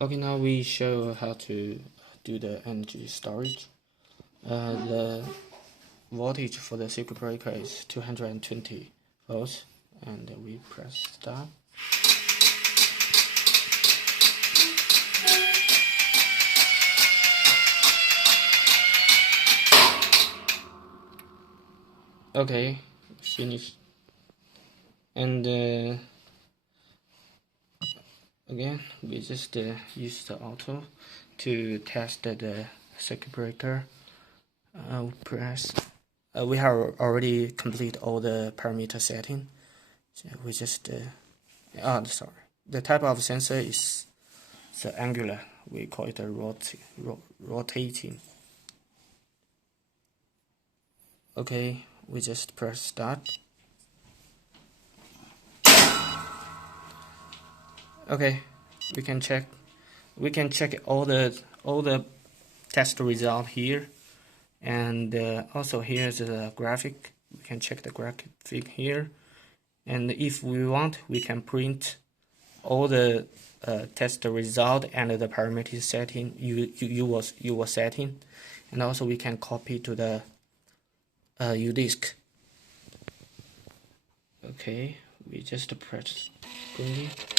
Okay, now we show how to do the energy storage. The voltage for the circuit breaker is 220 volts, and we press start. Okay, finish. And again, we just use the auto to test the circuit breaker. Press. We have already complete all the parameter setting. So we just sorry. The type of sensor is the angular. We call it a rotating. Okay, we just press start. Okay, we can check all the test result here, and also here's the graphic. We can check the graphic here, and if we want, we can print all the test result and the parameter setting you were setting, and also we can copy to the UDisk. Okay, we just press print.